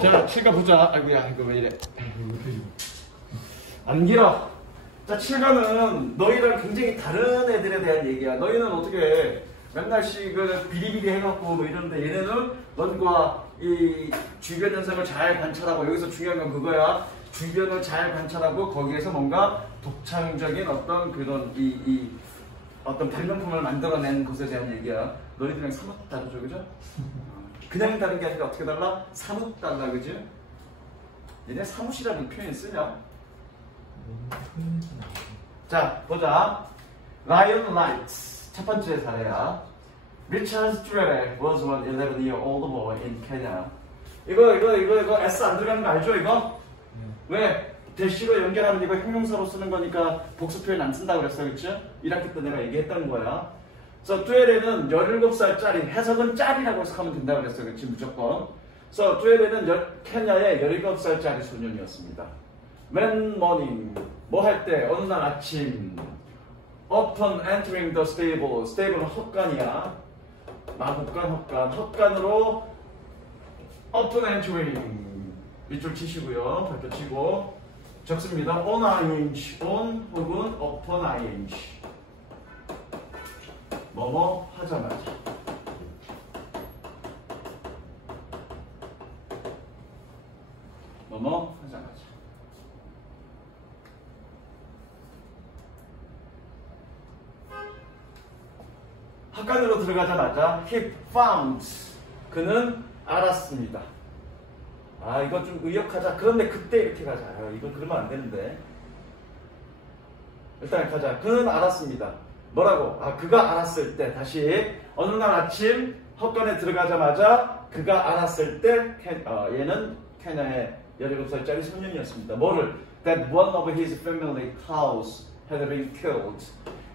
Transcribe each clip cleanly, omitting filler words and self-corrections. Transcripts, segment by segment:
자, 7가 보자. 아이고야, 이거 왜 이래. 안 길어. 자, 7가는 너희랑 굉장히 다른 애들에 대한 얘기야. 너희는 어떻게 해? 맨날씩 비리비리 해갖고 뭐 이러는데 얘네는 너희과 이 주변 현상을 잘 관찰하고, 여기서 중요한 건 그거야. 주변을 잘 관찰하고 거기에서 뭔가 독창적인 어떤 그런 어떤 발명품을 만들어낸 것에 대한 얘기야. 너희들이랑 사뭇 다르죠, 그죠? 그냥 다른 게 아니라 어떻게 달라? 사뭇 달라, 그지? 얘네 사뭇이라는 표현 쓰냐? 자, 보자. Lion Lights. 첫 번째 사례야. Richard Strele was an 11-year-old boy in Kenya. 이거 S 안 들어가는 거 알죠, 이거? 왜? 대시로 연결하면 이거 형용사로 쓰는 거니까 복수 표현 안 쓴다고 그랬어, 그치? 1학기 때 내가 얘기했던 거야. 그래서 뚜에레는 17살짜리, 해석은 짤이라고 해석하면 된다고 그랬어, 그치? 무조건. 그래서 뚜에레는 케냐의 17살짜리 소년이었습니다. When morning, 뭐 할 때? 어느 날 아침. Upon entering the stable. stable는 헛간이야. 헛간으로 upon entering. 밑줄 치시고요. 발표 치고. 적습니다. on ing, on 혹은 upon ing. 뭐뭐 하자마자. 뭐뭐 하자마자. 학관으로 들어가자마자 he found. 그는 알았습니다. 아, 이거 좀 의역하자. 그런데 그때 이렇게 가자. 이거 그러면 안 되는데. 일단 가자. 그는 알았습니다. 뭐라고? 아, 그가 알았을 때. 다시. 어느 날 아침 헛간에 들어가자마자 그가 알았을 때 얘는 케냐의 17살짜리 소년이었습니다. 뭐를? That one of his family cows had been killed.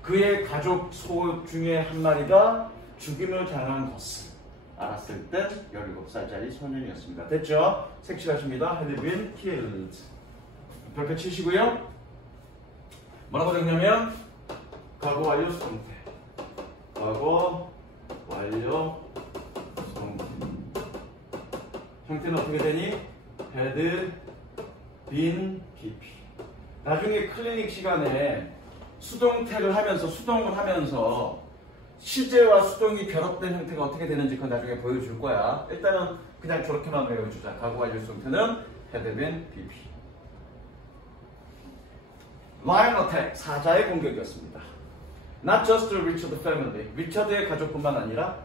그의 가족 소 중에 한 마리가 죽임을 당한 것을 알았을 때 17살짜리 소년이었습니다. 됐죠? 색칠하십니다. had been killed. 별표 치시고요. 뭐라고 적냐면 과거 완료 수동태. 과거 완료 수동태. 형태는 어떻게 되니? had been pp. 나중에 클리닉 시간에 수동태를 하면서 수동을 하면서 시제와 수동이 결합된 형태가 어떻게 되는지 그건 나중에 보여줄 거야. 일단은 그냥 저렇게만 외워주자. 과거 완료 수동태는 had been pp. Lion attack, 사자의 공격이었습니다. Not just to Richard family, 리처드의 가족뿐만 아니라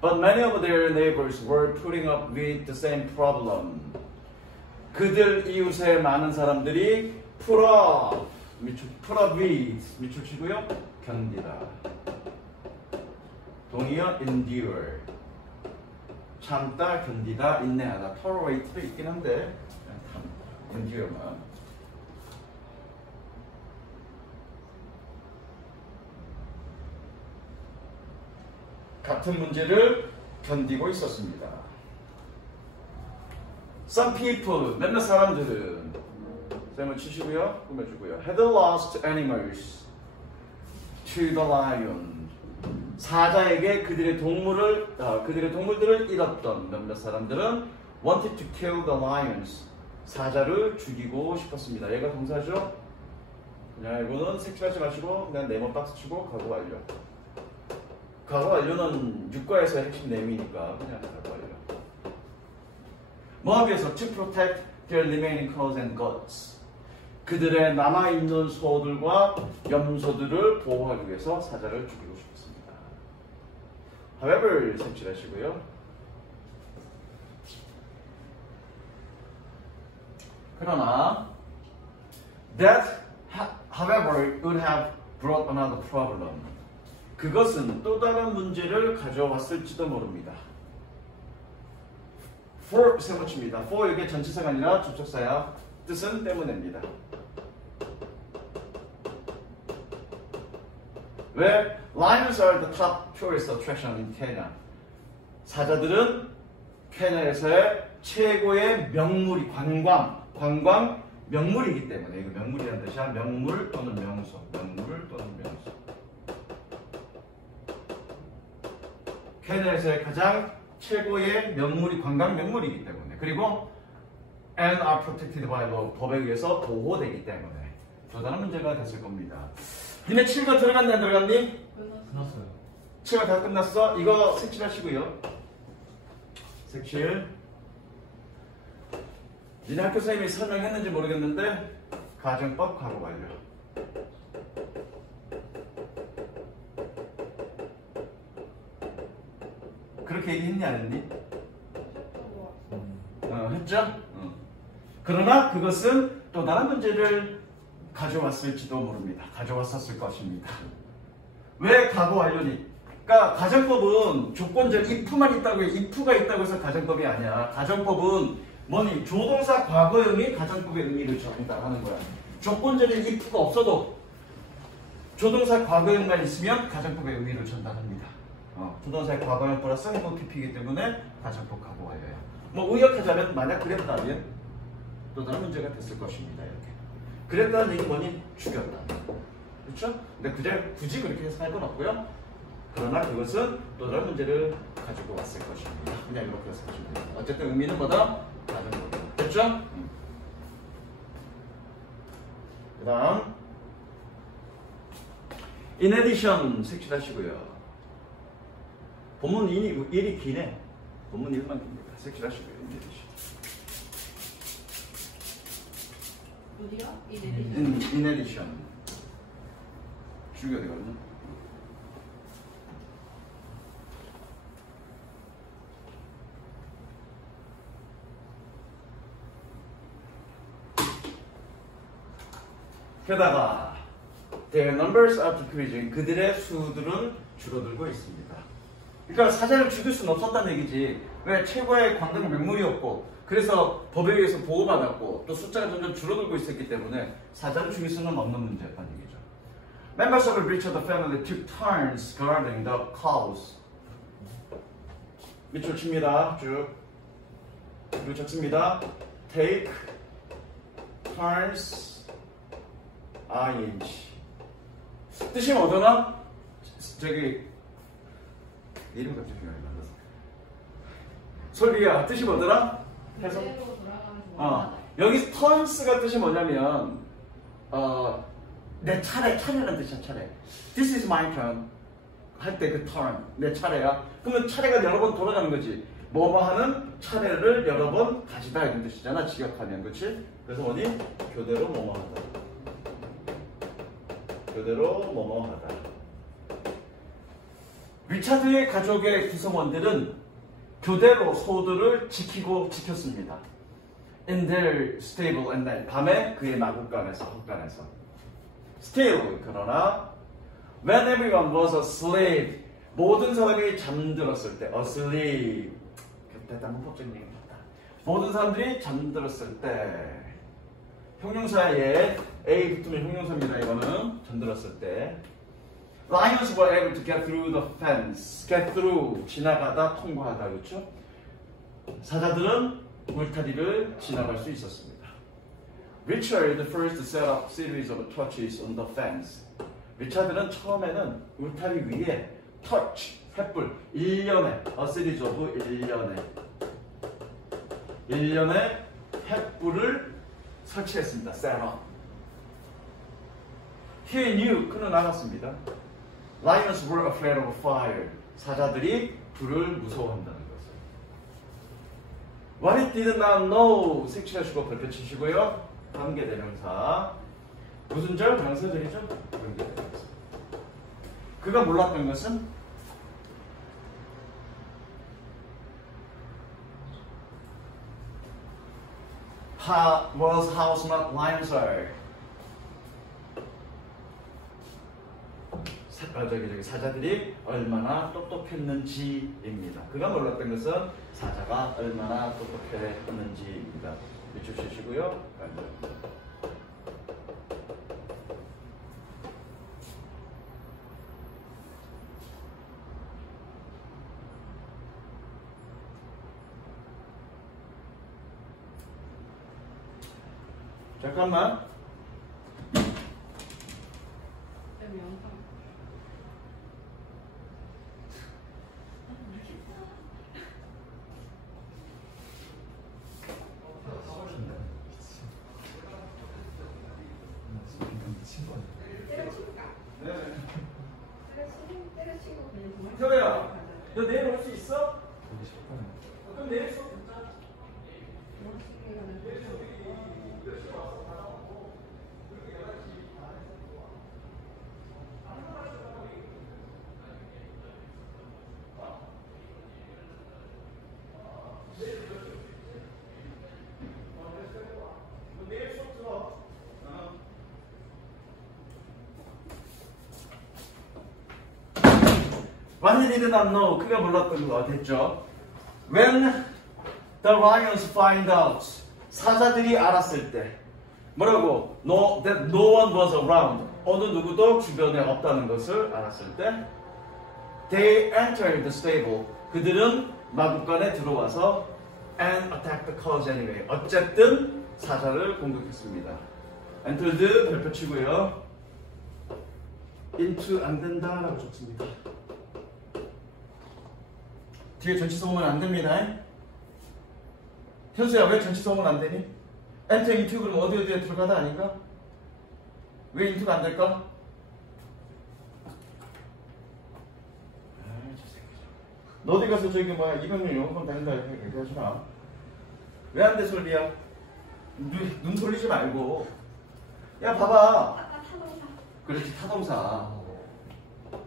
but many of their neighbors were putting up with the same problem. 그들 이웃의 많은 사람들이 put up with, 밑줄 치고요. 견디다. 동의어 endure. 참다, 견디다, 인내하다. tolerate도 있긴 한데 endure만. 같은 문제를 견디고 있었습니다. Some people, 몇몇 사람들은 쌤을 치시고요. 꾸며주고요. Had lost animals to the lion. 사자에게 그들의 동물들을 잃었던 몇몇 사람들은 wanted to kill the lions. 사자를 죽이고 싶었습니다. 얘가 동사죠? 그냥 이거는 색칠하지 마시고 그냥 네모 박스 치고 과거 완료. 과거 완료는 육과에서의 핵심 내용이니까 그냥 과거 완료. 뭐 하기 위해서? To protect their remaining cows and goats. 그들의 남아있는 소들과 염소들을 보호하기 위해서 사자를 죽이고 싶었습니다. However, 색칠하시고요. 그러나 that, however, would have brought another problem. 그것은 또 다른 문제를 가져왔을지도 모릅니다. For 세 번째입니다. for 이게 전치사가 아니라 접속사야. 뜻은 때문에입니다. 왜? Lions are the top tourist attraction in Kenya. 사자들은 케냐에서의 최고의 명물이 관광 명물이기 때문에 이거 명물이라는 뜻이야. 명물 또는 명소. 명물 또는 명소. 케냐에서의 가장 최고의 명물이 관광 명물이기 때문에 그리고 and are protected by law 법에 의해서 보호되기 때문에 또 다른 문제가 됐을 겁니다. 니네 7가 들어갔니 안 들어갔니? 끝났어요. 7가 다 끝났어? 이거 색칠하시고요. 색칠. 니네 학교 선생님이 설명했는지 모르겠는데 가정법 과거 완료. 그렇게 얘기했니 안 했니? 했죠? 그러나 그것은 또 다른 문제를 가져왔을지도 모릅니다. 가져왔었을 것입니다. 왜 과거 완료니? 그러니까 가정법은 조건적 if만 있다고 해서 if가 있다고 해서 가정법이 아니야. 가정법은 뭐니? 조동사 과거형이 가정법의 의미를 전달하는 거야. 조건적인 if가 없어도 조동사 과거형만 있으면 가정법의 의미를 전달합니다. 조동사의 과거형 플러스 행복 TP이기 때문에 가정법 과거 완료예요. 뭐 의역하자면 만약 그랬다면 또 다른 문제가 됐을 것입니다. 이렇게. 그랬다는 얘기 뭐니? 죽였다. 그렇죠? 근데 굳이 그렇게 해석할 건 없고요. 그러나 그것은 또 다른 문제를 가지고 왔을 것입니다. 그냥 이렇게 해석하시면 됩니다. 어쨌든 의미는 뭐다? 가정법. 됐죠? 그 다음 In addition 색칠하시고요. 본문 1이 기네. 본문 1만 깁니다. 색칠하시고요. In addition. 어디요? In addition. 줄여야 되거든요. 게다가 their numbers are decreasing. 그들의 수들은 줄어들고 있습니다. 그러니까 사자를 죽일 수는 없었다는 얘기지. 왜? 최고의 관광 명물이었고 그래서 법에 의해서 보호받았고 또 숫자가 점점 줄어들고 있었기 때문에 사자를 죽일 수는 없는 문제였다는 얘기죠. Members of each of the family took turns guarding the cows. 밑줄 칩니다. 쭉. 그리고 적습니다. Take turns ing. 뜻이 뭐더라? 저기 이름 갑자기 생각이 안 났어. 솔비야 뜻이 뭐더라? 해석. 여기 턴스가 뜻이 뭐냐면 내 차례라는 뜻이야. 차례. This is my turn 할 때 그 turn 내 차례야. 그러면 차례가 여러 번 돌아가는 거지. 뭐뭐 하는 차례를 여러 번 가지다 이런 뜻이잖아. 직역하면 그렇지? 그래서 뭐니? 교대로 뭐뭐 하다. 교대로 뭐뭐 하다. 리차드의 가족의 구성원들은 교대로 소들을 지켰습니다. In their stable at night. 밤에 그의 마구간에서 헛간에서. Still 그러나 when everyone was asleep. 모든 사람이 잠들었을 때 asleep. 그때 문법적인 얘기입니다. 모든 사람들이 잠들었을 때 형용사에 A 붙으면 형용사입니다. 이거는 잠들었을 때 Lions were able to get through the fence. Get through 지나가다 통과하다 그렇죠? 사자들은 울타리를 지나갈 수 있었습니다. Richard first set up series of torches on the fence. 리차드는 처음에는 울타리 위에 torch, 횃불, 1년에 a series of 1년에 횃불을 설치했습니다. set up. He knew, 그는 알았습니다. Lions were afraid of fire. 사자들이 불을 무서워한다는 것을. What he did not know. 색칠하시고 별표 치시고요. 관계대명사. 무슨 절? 명사절이죠? 관계대명사. 그가 몰랐던 것은 was house not lions are. 사자들이 얼마나 똑똑했는지입니다. 그가 몰랐던 것은 사자가 얼마나 똑똑했는지입니다. 밑줄 치시고요. 잠깐만. What he did not know. 그가 몰랐던 거 됐죠. When the lions find out. 사자들이 알았을 때. 뭐라고? That no one was around. 어느 누구도 주변에 없다는 것을 알았을 때. They entered the stable. 그들은 마구간에 들어와서 and attacked the cows anyway. 어쨌든 사자를 공격했습니다. entered 별표 치고요. into 안 된다라고 적습니다. 뒤에 전치사 오면 안 됩니다. 현수야 왜 전치사 오면 안 되니? enter into 그럼 어디에 들어가다 아닌가? 왜 into가 안 될까? 너 어디 가서 저기 뭐야 이병렬 영어권 다닌다 얘기하지 마. 왜 안 돼 솔비야? 눈 돌리지 말고. 야 봐봐. 아까 타동사. 그렇지 타동사.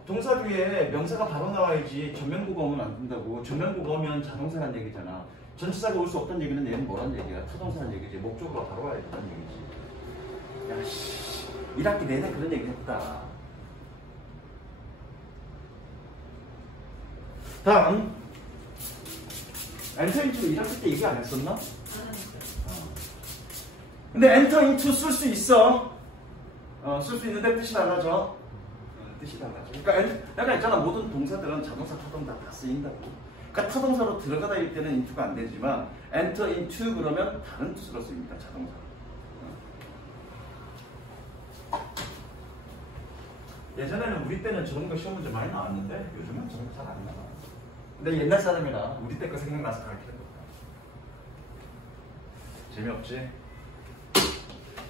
동사 뒤에 명사가 바로 나와야지 전면구가 오면 안 된다고. 전면구가 오면 자동사란 얘기잖아. 전치사가 올 수 없다는 얘기는 얘는 뭐란 얘기야? 타동사란 얘기지. 목적어가 바로 와야 된다는 얘기지. 야씨 1학기 내내 그런 얘기 했다. 다음 enter into 1학기 때 얘기 안 했었나? 근데 enter into 쓸 수 있어. 쓸 수 있는데 뜻이 달라져. 뜻이 달라져. 그러니까 내가 있잖아 모든 동사들은 자동사, 타동사 다 쓰인다고. 그러니까 타동사로 들어가다 일 때는 into가 안 되지만 enter into 그러면 다른 뜻으로 쓰입니다. 자동사로. 예전에는 우리 때는 저런 거 시험 문제 많이 나왔는데 요즘은 저런 거 잘 안 나와. 근데 옛날 사람이라 우리 때 거 생각나서 가르치는 거야. 재미없지?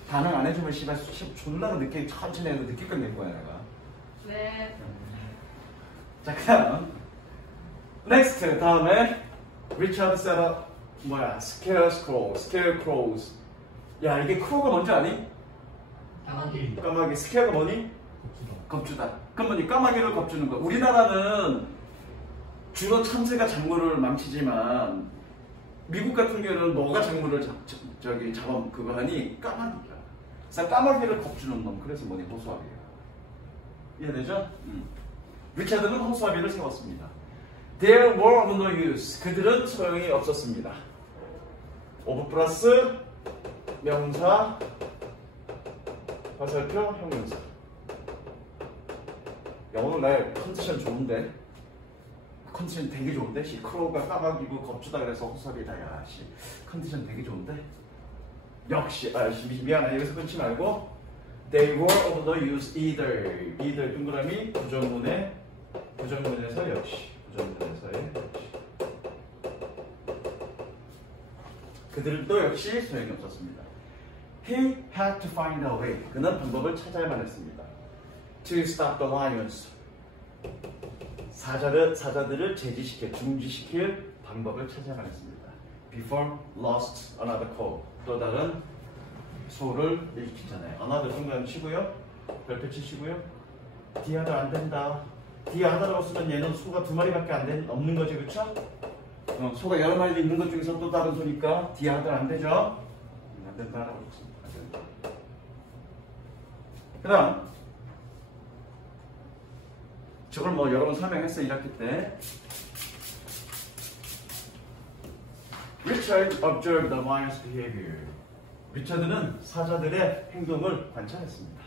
반응 안 해주면 씨발 존나 늦게 천천히 해도 늦게 끝낼 거야 내가. 네. 자 그다음 next 다음에 Richard set up 뭐야 scarecrows. 야 이게 크로우가 뭔지 아니? 까마귀. 스케어가 뭐니? 겁주다. 그럼 뭐니? 까마귀를 겁주는 거. 우리나라는 주로 참새가 작물을 망치지만 미국 같은 경우는 너가 작물을 잡아 그거 하니 까마귀야. 그래서 까마귀를 겁주는 놈. 그래서 뭐니? 호수아비야. 이해되죠? 리차드는 호수아비를 세웠습니다. There were of no use. 그들은 소용이 없었습니다. of 플러스 명사 화살표 형용사. 야 오늘 날 컨디션 좋은데? 컨디션 되게 좋은데? 크로우가 까마귀고 겁주다 그래서 호수아비다. 야 씨 컨디션 되게 좋은데? 역시 미안해 여기서 끊지 말고 They were of no use either 동그라미 부정문에서 역시 부정문에서의 역시 그들도 역시 소용이 없었습니다. He had to find a way. 그는 방법을 찾아야만 했습니다. To stop the lions. 사자들을 중지시킬 방법을 찾아야만 했습니다. Before lost another cow. 또 다른 소를 일으키잖아요. another 동그라미 치고요. 별표 치시고요. 디아들 안 된다. 디아들라고 쓰면 얘는 소가 2마리밖에 없는 거지, 그쵸? 소가 여러 마리 있는 것 중에서 또 다른 소니까 디아들 안 되죠? 안 된다라고 했습니다. 그 다음 저걸 뭐 여러 번 설명했어 1학기 때. Richard observed the lion's behavior. 리차드는 사자들의 행동을 관찰했습니다.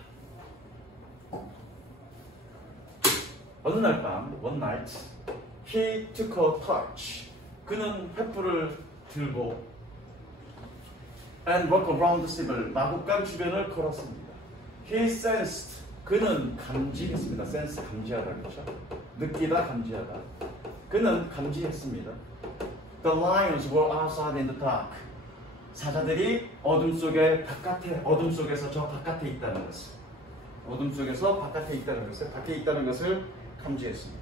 어느 날 밤, one night, he took a torch. 그는 횃불을 들고 and walked around the stable. 마구간 주변을 걸었습니다. He sensed. 그는 감지했습니다. sense 감지하다 그렇죠? 느끼다 감지하다. 그는 감지했습니다. The lions were outside in the dark. 사자들이 어둠 속에서 저 바깥에 있다는 것을. 어둠 속에서 바깥에 있다는 것을, 밖에 있다는 것을 감지했습니다.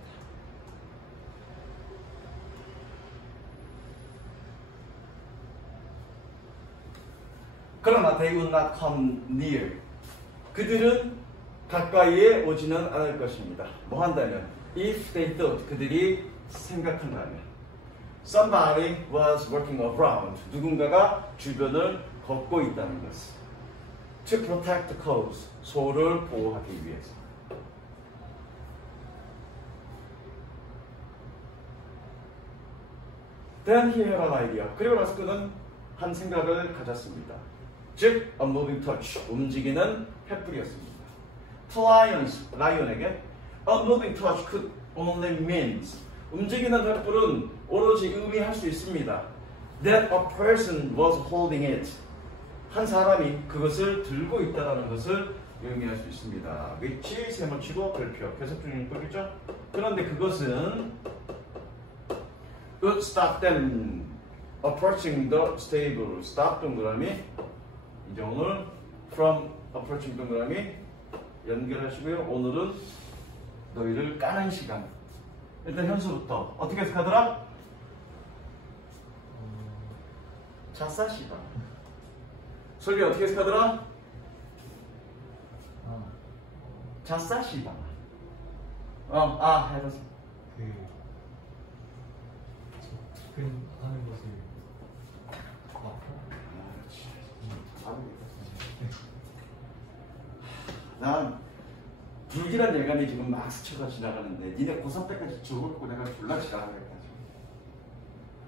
그러나 they would not come near. 그들은 가까이에 오지는 않을 것입니다. 뭐 한다면 if they thought 그들이 생각한다면 somebody was working around 누군가가 주변을 걷고 있다는 것을 to protect the cows 소를 보호하기 위해서 Then he had an idea. 그리고 나서 그는 한 생각을 가졌습니다. 즉, a moving touch, 움직이는 횃불이었습니다. To lions, 라이온에게 a moving touch could only means 움직이는 횃불은 오로지 의미할 수 있습니다. That a person was holding it. 한 사람이 그것을 들고 있다는 것을 의미할 수 있습니다. which 세모치고 별표 계속 중용법이죠. 그런데 그것은 would stop them approaching the stable. stop 동그라미 이제 오늘 from approaching 동그라미 연결하시고요. 오늘은 너희를 까는 시간. 일단 현수부터 어떻게 해석하더라? 자싸시다. 설계 어떻게 해석하더라? 자싸시다. 해봤어. 접근하는 것을 난 불길한 예감이 지금 막 스쳐가 지나가는데 니네 고3 때까지 저걸 보고 내가 졸라 지나가겠다.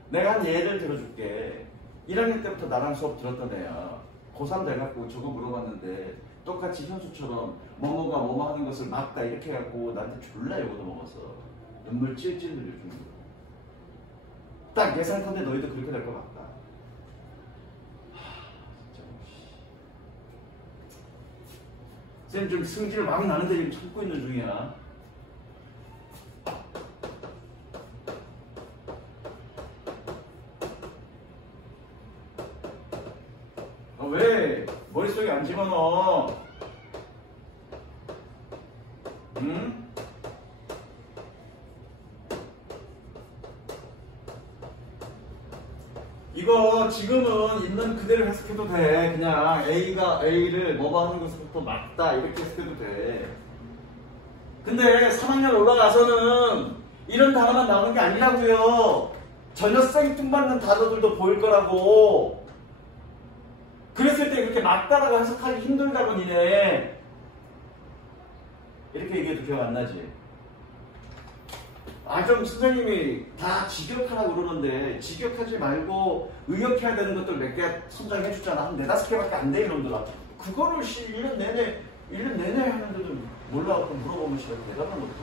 내가 한 예를 들어줄게. 1학년 때부터 나랑 수업 들었던 애야. 고3 돼갖고 저거 물어봤는데 똑같이 현수처럼 뭐뭐가 뭐뭐 하는 것을 막다 이렇게 해갖고 나한테 졸라 욕을 먹었어. 눈물 찔찔 흘려주는 거. 딱 예상컨대 너희도 그렇게 될 것 같다. 쌤 좀 승질 막 나는데 지금 참고 있는 중이야. 왜 머릿속에 안 집어넣어? 응? 이거 지금은 있는 그대로 해석해도 돼. 그냥 A가 A를 뭐뭐 하는 것부터 맞다 이렇게 해석해도 돼. 근데 3학년 올라가서는 이런 단어만 나오는 게 아니라고요. 전혀 생뚱맞는 단어들도 보일 거라고. 그랬을 때 이렇게 맞다라고 해석하기 힘들다고 니네. 이렇게 얘기해도 기억 안 나지? 좀 선생님이 다 직역하라고 그러는데 직역하지 말고 의역해야 되는 것들 몇 개 선정해 주잖아. 한 4-5개밖에 안 돼 이놈들아. 그거를 1년 내내 하는데도 몰라갖고 물어보면 싫어. 대답을 못해.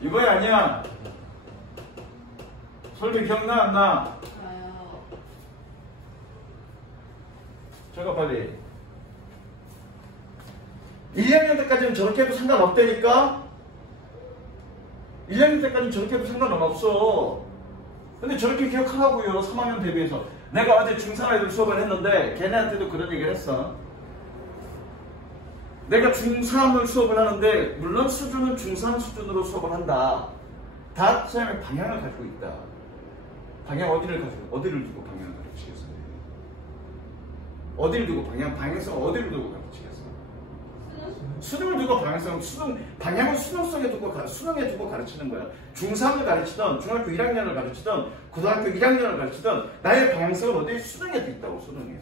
이거야 아니야? 설명 기억나 안 나? 나요. 저거 빨리. 1학년 때까지는 저렇게 해도 상관없다니까? 1학년 때까지는 저렇게 해도 상관없어. 근데 저렇게 기억하라고요. 3학년 대비해서. 내가 어제 중3 아이들 수업을 했는데 걔네한테도 그런 얘기를 했어. 내가 중3을 수업을 하는데 물론 수준은 중3 수준으로 수업을 한다. 다 선생님의 방향을 가지고 있다. 방향 어디를 두고 방향을 가르치겠어요? 어디를 두고 방향성 어디를 두고 가르치겠어요? 수능을 두고 방향성, 방향은 수능성에 두고, 수능에 두고 가르치는 거야. 중3을 가르치던, 중학교 1학년을 가르치던, 고등학교 1학년을 가르치던, 나의 방향성은 어디 수능에 있다고, 수능에.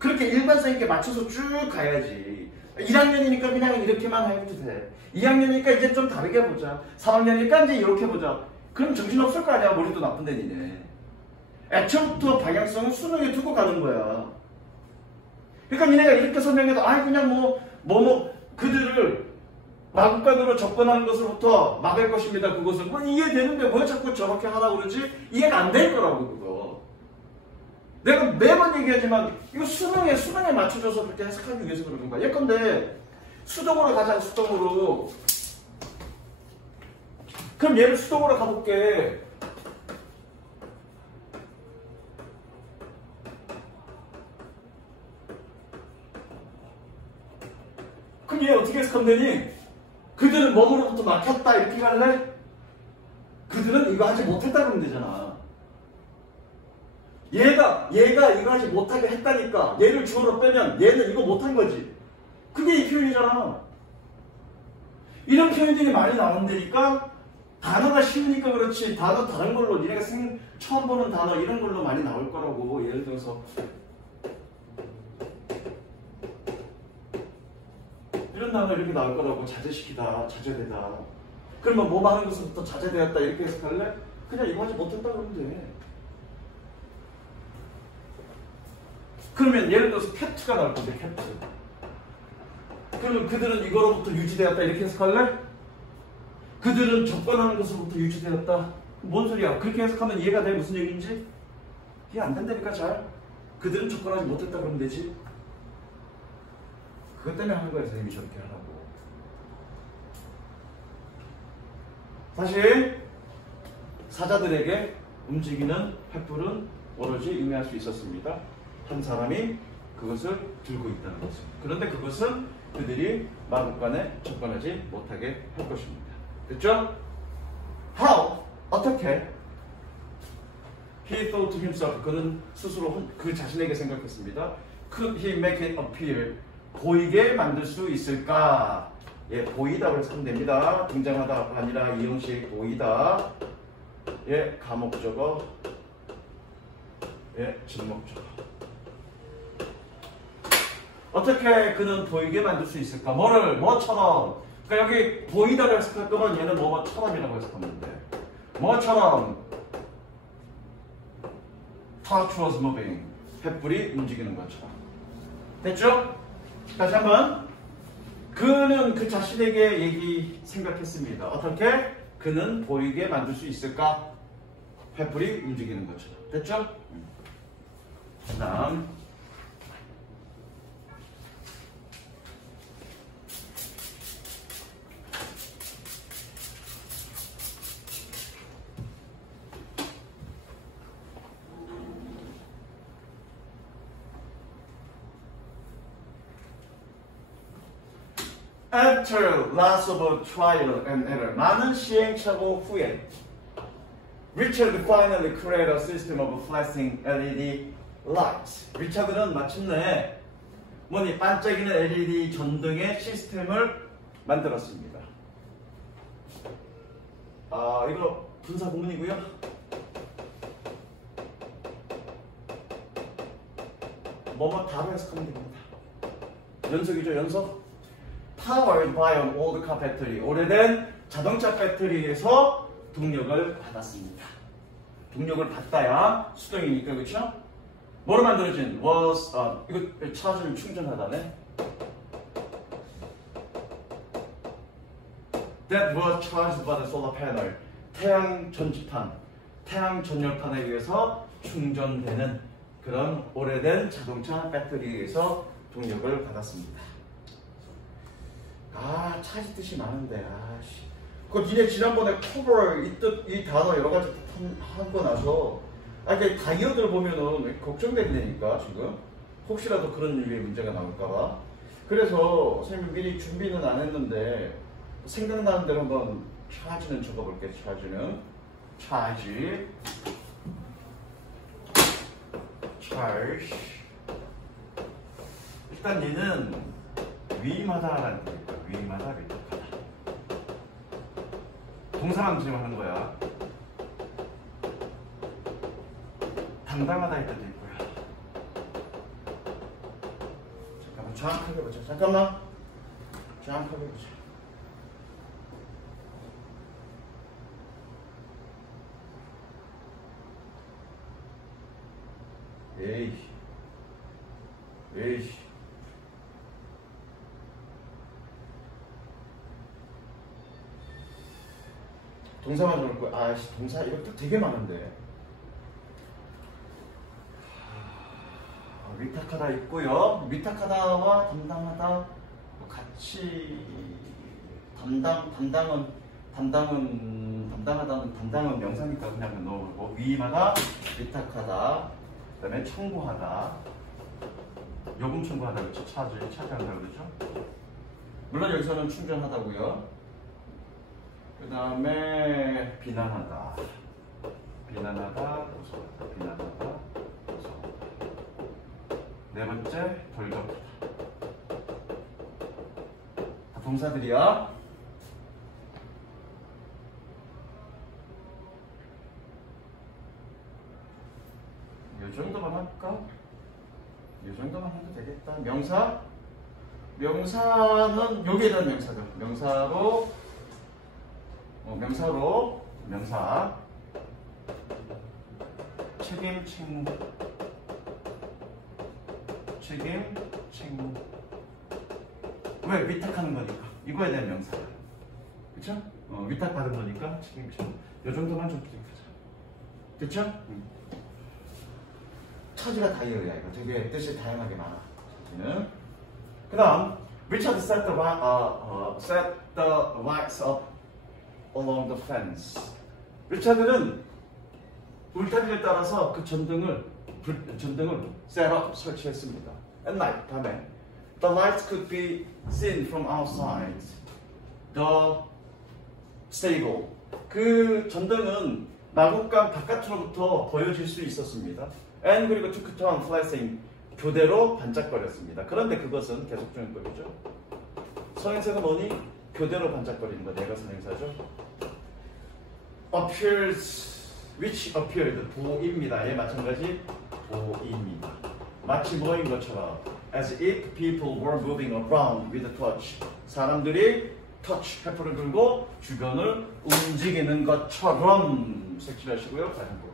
그렇게 일반성 있게 맞춰서 쭉 가야지. 1학년이니까 그냥 이렇게만 해도 돼. 2학년이니까 이제 좀 다르게 보자. 3학년이니까 이제 이렇게 보자. 그럼 정신없을 거 아니야, 머리도 나쁜데, 니네. 애초부터 방향성은 수능에 두고 가는 거야. 그러니까 니네가 이렇게 설명해도, 그냥 그들을 마구간으로 접근하는 것으로부터 막을 것입니다. 그것은 이해되는데 왜 자꾸 저렇게 하라고 그러지? 이해가 안 될 거라고 그거. 내가 매번 얘기하지만 이거 수능에 맞춰줘서 그렇게 해석하기 위해서 그러는 거야. 예컨대 수동으로 가자. 수동으로. 그럼 얘를 수동으로 가볼게. 그럼 얘 어떻게 해석하면 되니? 그들은 몸으로부터 막혔다 이렇게 갈래? 그들은 이거 하지 못했다 그러면 되잖아. 얘가 이거 하지 못하게 했다니까 얘를 주어로 빼면 얘는 이거 못한 거지. 그게 이 표현이잖아. 이런 표현들이 많이 나온다니까 단어가 쉬우니까 그렇지 단어 다른 걸로 니네가 처음 보는 단어 이런 걸로 많이 나올 거라고. 예를 들어서 이런 이런 단어 이렇게 나올 거라고 자제시키다, 자제되다. 그러면 뭐 많은 것으로부터 자제되었다 이렇게 해석할래? 그냥 이거 하지 못했다 그러면 돼. 그러면 예를 들어서 캡트가 나올 건데 캡트. 그러면 그들은 이거로부터 유지되었다 이렇게 해석할래? 그들은 접근하는 것으로부터 유지되었다. 뭔 소리야? 그렇게 해석하면 이해가 돼? 무슨 얘기인지? 이해 안 된다니까 잘. 그들은 접근하지 못했다 그러면 되지. 그것 때문에 하는 거야 선생님이 저렇게 하라고. 다시 사자들에게 움직이는 횃불은 오로지 의미할 수 있었습니다. 한 사람이 그것을 들고 있다는 것을. 그런데 그것은 그들이 마법관에 접근하지 못하게 할 것입니다. 됐죠? How? 어떻게? He thought to himself. 그는 스스로 그 자신에게 생각했습니다. Could he make it appear? 보이게 만들 수 있을까? 예, 보이다고 해석하면 됩니다. 등장하다가 아니라 이 형식 보이다. 예, 가목적어. 예, 직목적어. 어떻게 그는 보이게 만들 수 있을까? 뭐를? 뭐처럼? 그러니까 여기 보이다고 해석할 거면 얘는 뭐처럼이라고 해석하면 돼. 뭐처럼? Torch was moving. 횃불이 움직이는 것처럼. 됐죠? 다시 한번. 그는 그 자신에게 생각했습니다. 어떻게? 그는 보이게 만들 수 있을까? 횃불이 움직이는 것처럼. 됐죠? 그 다음. After lots of trial and error, 많은 시행착오 후에 Richard finally created a system of flashing LED lights. 리차드는 마침내 뭐니 반짝이는 LED 전등의 시스템을 만들었습니다. 이거 분사 구문이고요. 뭐뭐 다로 해석하면 됩니다. 연속이죠, 연속. Powered by an old car battery. 오래된 자동차 배터리에서 동력을 받았습니다. 동력을 받다야 수동이니까 그렇죠? 뭐로 만들어진? was 이거 차주를 충전하다네. That was charged by the solar panel. 태양 전지판, 태양 전열판에 의해서 충전되는 그런 오래된 자동차 배터리에서 동력을 받았습니다. 차지 뜻이 많은데, 그 니네 지난번에 커버 이 단어 여러 가지 하고 나서, 그 다이어드를 보면은 걱정된다니까, 지금. 혹시라도 그런 류의 문제가 나올까봐. 그래서 선생님 미리 준비는 안 했는데, 생각나는 대로 한번 차지는 적어볼게요, 차지는. 차지. charge. 일단 얘는 위임하다라는 뜻입니다. 위임하다, 위탁하다. 동사만 지금 하는 거야. 담당하다 할 때도 있고요. 잠깐만, 정확하게 보자. 잠깐만. 정확하게 보자. 에이. 동사만 적을 거야. 동사 이것도 되게 많은데. 위탁하다 있고요. 위탁하다와 담당하다 같이 담당은 명사니까 그냥 넣어보고 위임하다, 위탁하다, 그다음에 청구하다, 요금 청구하다 그렇죠. 차지한다 그렇죠. 물론 여기서는 충전하다고요. 그 다음에 비난하다, 고소하다, 비난하다, 고소하다. 네 번째, 돌격하다. 다 동사들이야. 이 정도만 할까? 이 정도만 해도 되겠다. 명사 명사는 여기에 대한 명사죠. 명사 책임, 책무. 왜? 위탁하는 거니까. 이거에 대한 명사야. 그쵸? 위탁받은 거니까 책임, 책무. 요 정도만 좀 기억하자. 그쵸? 처지가 다이어리야. 이거 되게 뜻이 다양하게 많아. 처지는. 그 다음, Richard set the wax up along the fence. 리차드는 울타리를 따라서 그 전등을 set up, 설치했습니다. At night, 밤에. The lights could be seen from outside the stable. 그 전등은 마곡간 바깥으로부터 보여질 수 있었습니다. And 그리고 took turn flashing. 교대로 반짝거렸습니다. 그런데 그것은 계속 중용법이죠. 선행사가 뭐니? 교대로 반짝거리는 거. 내가 선행사죠. appears, which appeared, 보입니다. 예, 마찬가지 보입니다. 마치 뭐인 것처럼 as if people were moving around with a torch. 사람들이 터치, 페퍼를 들고 주변을 움직이는 것처럼 색칠하시고요. 가정법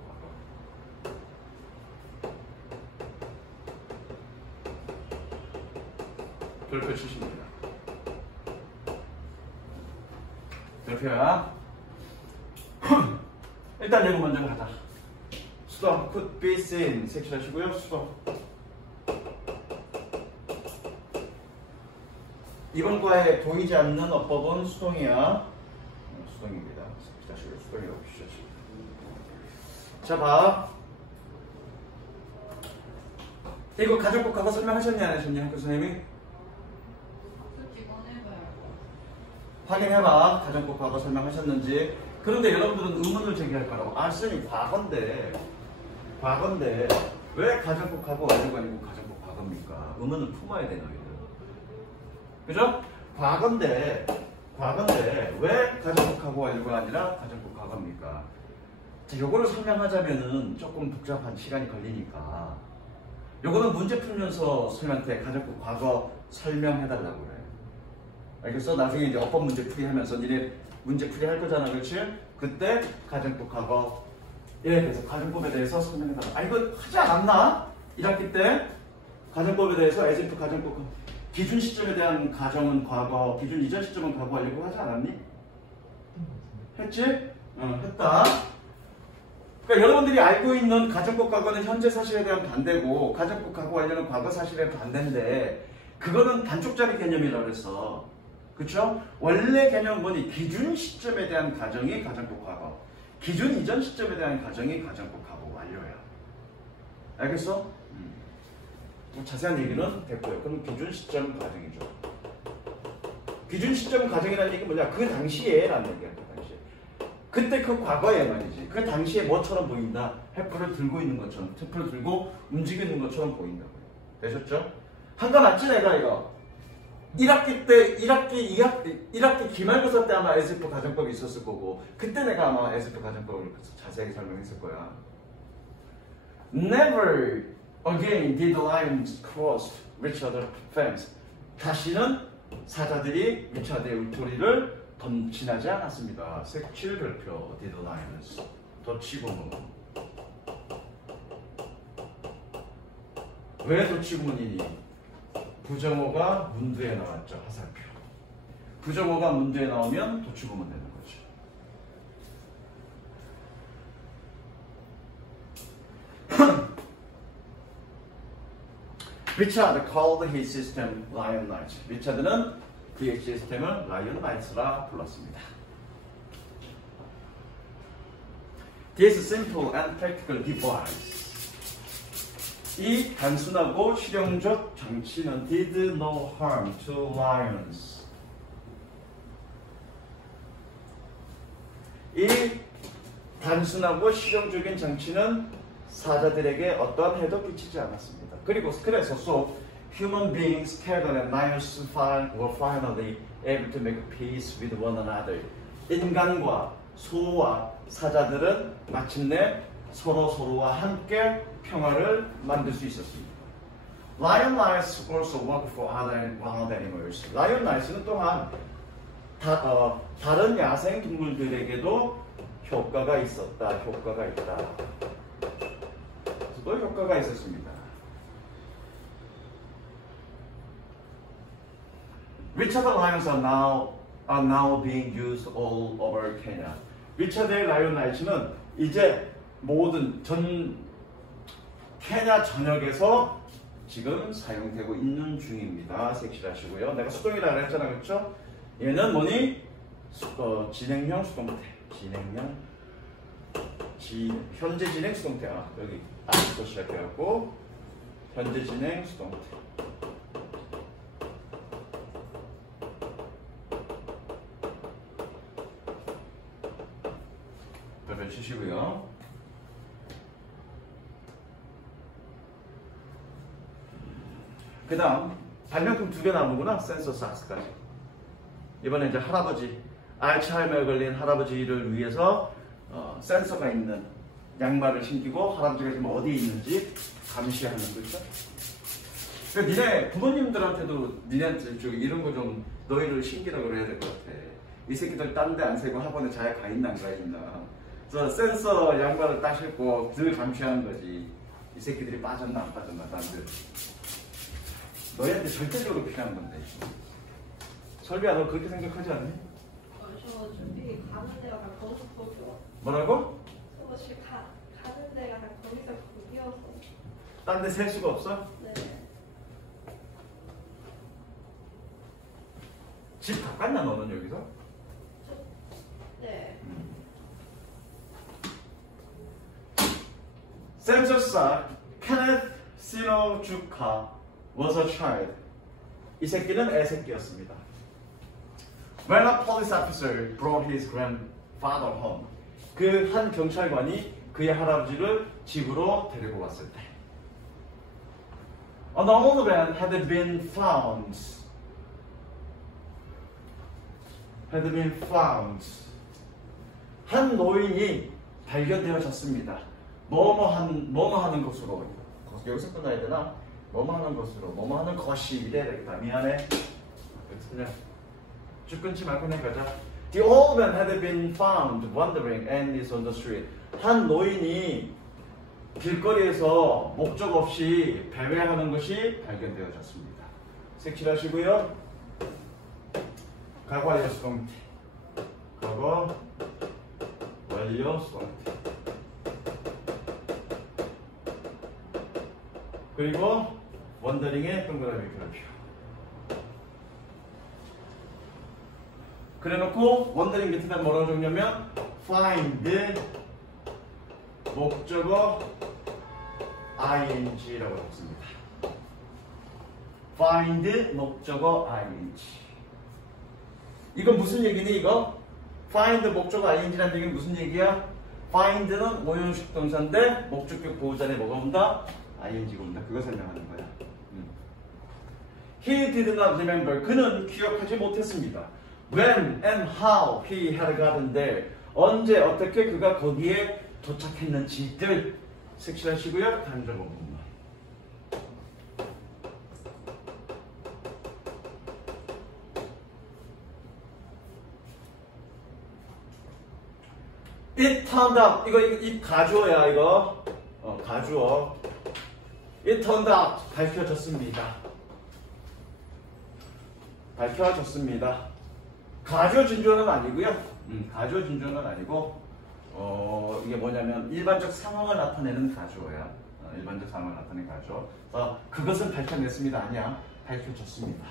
별표 치십니다. 별표야. 일단 이거 먼저 가자. 수동 could be seen 색칠하시고요. 수동. 이번 과에 보이지 않는 어법은 수동이야. 수동입니다. 색칠하시고요. 수동이라고 주셔야지. 자, 봐. 이거 가정법 과거 설명하셨냐 안 하셨냐 학교 선생님이? 확인해봐. 가정법 과거 설명하셨는지. 그런데 여러분들은 의문을 제기할 거라고. 아, 선생님 과거인데 왜 가정법 과거 완료가 아니고 가정법 과거입니까? 의문을 품어야 돼 너희들. 그죠? 과거인데 왜 가정법 과거 완료가 아니라 가정법 과거입니까? 자, 요거를 설명하자면은 조금 복잡한 시간이 걸리니까 요거는 문제 풀면서 선생님한테 가정법 과거 설명해달라고 그래. 알겠어? 나중에 이제 어법 문제 풀이 하면서 니네 문제 풀이 할 거잖아, 그렇지? 그때 가정법 과거에 대해서 가정법에 대해서 설명해달라. 아, 이거 하지 않았나? 1학기 때 가정법에 대해서 as 가정법 기준 시점에 대한 가정은 과거, 기준 이전 시점은 과거 하려고 하지 않았니? 했지? 응, 했다. 그러니까 여러분들이 알고 있는 가정법 과거는 현재 사실에 대한 반대고 가정법 과거 완료는 과거 사실에 반대인데 그거는 단쪽짜리 개념이라고 그랬어. 그쵸? 원래 개념은 뭐니? 기준 시점에 대한 가정이 가정법 과거, 기준 이전 시점에 대한 가정이 가정법 과거 완료야. 알겠어? 자세한 얘기는 됐고요. 그럼 기준 시점 가정이죠. 기준 시점 가정이라는 얘기는 뭐냐? 그 당시에 라는 얘기야. 그 당시에. 그때 그 과거에 말이지. 그 당시에 뭐처럼 보인다? 횃불을 들고 있는 것처럼, 횃불을 들고 움직이는 것처럼 보인다고요. 되셨죠? 한가 맞지 내가 이거? 1학기 때, 1학기 기말고사 때 아마 SF 가정법이 있었을 거고 그때 내가 아마 SF 가정법을 자세하게 설명했을 거야. Never again did the lions cross Richard's fence. 다시는 사자들이 리차드의 울토리를 던진하지 않았습니다. 색칠 별표 did the lions. 덧치구문. 왜 덧치구문이니? 부정어가 문두에 나왔죠. 화살표. 부정어가 문두에 나오면 덧치구문 되는 거죠. Richard called his system Lion Knight. 리차드는 그의 시스템을 Lion Knights라 불렀습니다. This simple and practical device. 이 단순하고 실용적 장치는 did no harm to lions. 이 단순하고 실용적인 장치는 사자들에게 어떠한 해도 끼치지 않았습니다. 그래서 so human beings, cattle and lions were finally able to make peace with one another. 인간과 소와 사자들은 마침내 서로와 함께 평화를 만들 수 있었습니다. Lion lice also work for other wild animals. 라이언 라이스는 또한 다른 야생 동물들에게도 효과가 있었다. 효과가 있다. 또 효과가 있었습니다. Which other lions are now being used all over Kenya? 리차드의 라이언 라이츠는 이제 모든 케냐 전역에서 지금 사용되고 있는 중입니다. 색칠하시고요. 내가 수동이라 그랬잖아, 그렇죠? 얘는 뭐니? 진행형 수동태. 현재 진행 수동태야. 여기 아직도 시작해갖고 현재 진행 수동태. 별별 치시고요. 그 다음 발명품 2개 남은구나. 센서 sak스까지. 이번에 이제 할아버지 알츠하이머에 걸린 할아버지를 위해서 센서가 있는 양말을 신기고 할아버지가 지금 어디에 있는지 감시하는 거죠. 그러니까 니네 부모님들한테도 니네한테 이런 거 좀 너희를 신기라고 그래야 될 것 같아. 이 새끼들 딴 데 안 세고 학원에 잘 가 있나 안 가 있나. 그래서 센서 양말을 딱 신고 늘 감시하는 거지. 이 새끼들이 빠졌나 안 빠졌나 딴 데. 너희한테 절대적으로 필요한 건데. 설비야, 너 그렇게 생각하지 않니? 저 준비 가는 데가 다 거기서 거기요. 뭐라고? 저 지금 가는 데가 다 거기서 거기여서. 딴 데 셀 수가 없어? 네. 집 가깝나 너는 여기서? 네. 센서사 Kenneth Sinojuka was a child. 이 새끼는 애새끼였습니다. When a police officer brought his grandfather home. 그 한 경찰관이 그의 할아버지를 집으로 데리고 왔을 때. An old man had been found. 한 노인이 발견되어졌습니다. 뭐뭐 하는 것으로. 여기서 끝나야 되나? 뭐뭐 하는 것으로. 뭐뭐 하는 것이 이래야 되겠다. 미안해. 그냥 쭉 끊지 말고 그냥 가자. The old man had been found wandering and is on the street. 한 노인이 길거리에서 목적 없이 배회하는 것이 발견되어졌습니다. 색칠하시고요. 과거 완료 수동태. 과거 완료 수동태. 그리고 원더링의 동그라미 그래프. 그래놓고 원더링 밑에다 뭐라고 적냐면 find 목적어 ing라고 적습니다. find 목적어 ing. 이건 무슨 얘기니 이거? find 목적어 ing라는 얘기는 무슨 얘기야? find는 오형식 동사인데 목적격 보호자에 뭐가 온다? ing가 온다. 그거 설명하는 거야. He did not remember. 그는 기억하지 못했습니다. When and how he had gotten there. 언제 어떻게 그가 거기에 도착했는지들 색칠하시고요. 단적 부분만. It turned out. 이거 이 가주어야 이거. 가주어. It turned out. 밝혀졌습니다. 밝혀졌습니다. 가주어 진주어는 아니고요. 가주어 진주어는 아니고 이게 뭐냐면 일반적 상황을 나타내는 가주어야. 일반적 상황을 나타내는 가주어. 그것은 밝혀냈습니다. 아니야. 밝혀졌습니다.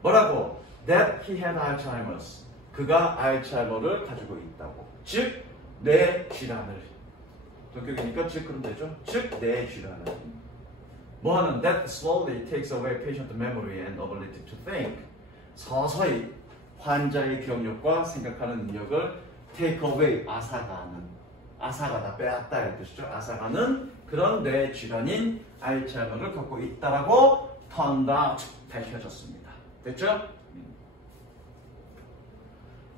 뭐라고? That he had Alzheimer's. 그가 알츠하이머를 가지고 있다고. 즉, 뇌 질환을. 동격이니까 즉 그럼 되죠? 즉, 뇌 질환을. 뭐하는? That slowly takes away patient memory and ability to think. 서서히 환자의 기억력과 생각하는 능력을 take away, 앗아가다, 빼앗다 이 뜻이죠. 앗아가는 그런 뇌 질환인 알츠하이머를 갖고 있다라고 turned out, 밝혀졌습니다. 됐죠?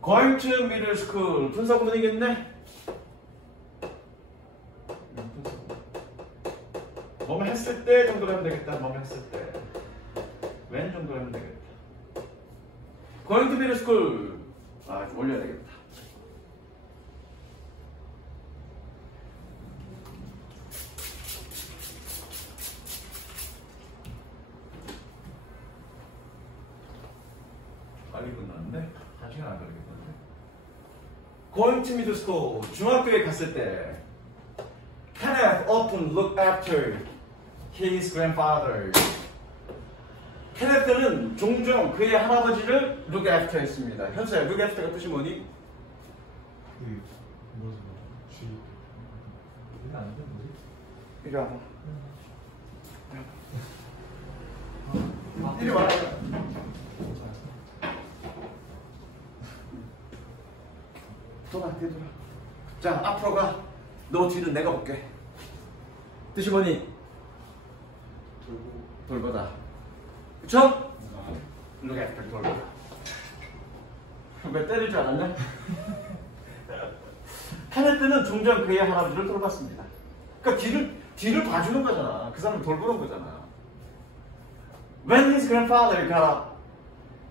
Going to middle school, 분사구문이겠네? 뭐뭐 했을 때 정도로 하면 되겠다. 뭐뭐 했을 때. when 정도로 하면 되겠다. going to be to school. 아, 좀 올려야 되겠다. 빨리 끝났는데? 1시간 안 걸리겠는데? going to middle school. 중학교에 갔을 때 Kenneth often looked after his grandfather. 케네트는 종종 그의 할아버지를 look after 했습니다. 현수야, look after가 뜻이 뭐니? 뭐지? 쥐. 이게 아닌데 뭐지? 이리 와봐. 이리 와. 돌아, 뒤돌아. 자, 앞으로 가. 너 뒤는 내가 볼게. 뜻이 뭐니? 돌보다. 그쵸? look after, 돌보다. 왜 때릴 줄 알았네? 케네트는 종종 그의 할아버지를 돌봤습니다. 그러니까 뒤를 봐주는 거잖아. 그 사람을 돌보는 거잖아. When his grandfather got up,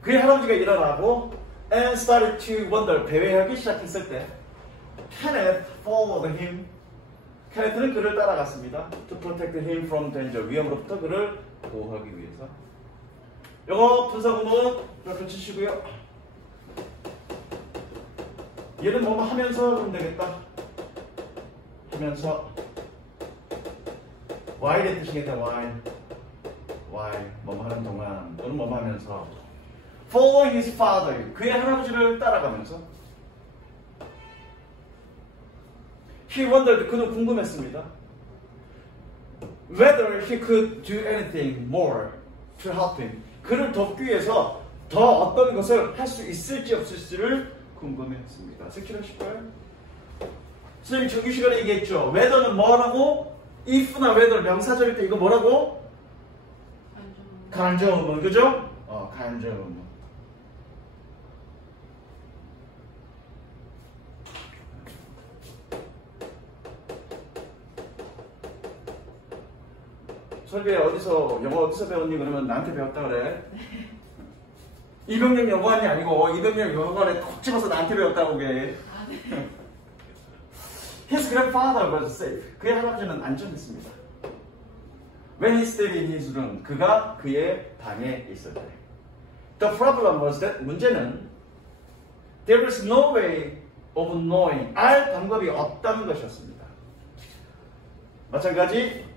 그의 할아버지가 일어나고 and started to wonder, 배회하기 시작했을 때 Kenneth followed him. 케네트는 그를 따라갔습니다. To protect him from danger, 위험으로부터 그를 보호하기 위해서. 영어 분사 구문 몇 치시고요. 얘는 뭐뭐 하면서 그러면 되겠다. 하면서 while의 뜻이겠다. while 뭐뭐 하는 동안 또는 뭐뭐 하면서 follow his father, 그의 할아버지를 따라가면서 he wondered, 그는 궁금했습니다. whether he could do anything more to help him, 그를 돕기 위해서 더 어떤 것을 할 수 있을지 없을지를 궁금해했습니다. 색칠하실 거예요? 선생님 정규 시간에 얘기했죠. whether는 뭐라고? if나 whether 명사절일 때 이거 뭐라고? 간접의문, 그죠? 간접의문. 설비에 어디서 영어 어디서 배웠니? 그러면 나한테 배웠다 그래. 이병렬 영어관이 아니고 이병렬 영어관에 톡 집어서 나한테 배웠다고 그게. His grandfather was safe. 그의 할아버지는 안전했습니다. When he stayed in his room, 그가 그의 방에 있을 때. The problem was that, 문제는 there was no way of knowing, 알 방법이 없다는 것이었습니다. 마찬가지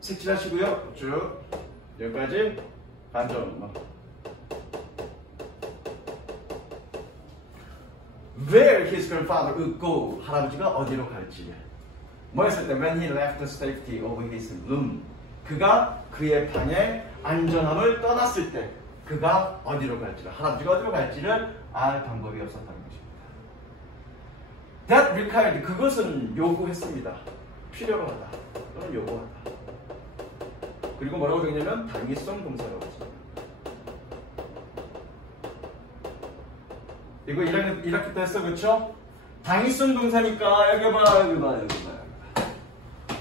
색칠하시고요. 쭉 여기까지 반전. Where his grandfather would go, 할아버지가 어디로 갈지. 뭐 했을 때 when he left the safety of his room, 그가 그의 방의 안전함을 떠났을 때 그가 어디로 갈지를, 할아버지가 어디로 갈지를 알 방법이 없었다는 것입니다. That required, 그것은 요구했습니다. 필요로 하다 또는 요구하다. 그리고 뭐라고 적냐면 당위성 동사라고 했습니다. 이거 1학기 때 했어, 그쵸? 당위성 동사니까 여기 봐, 여기 봐, 여기 봐.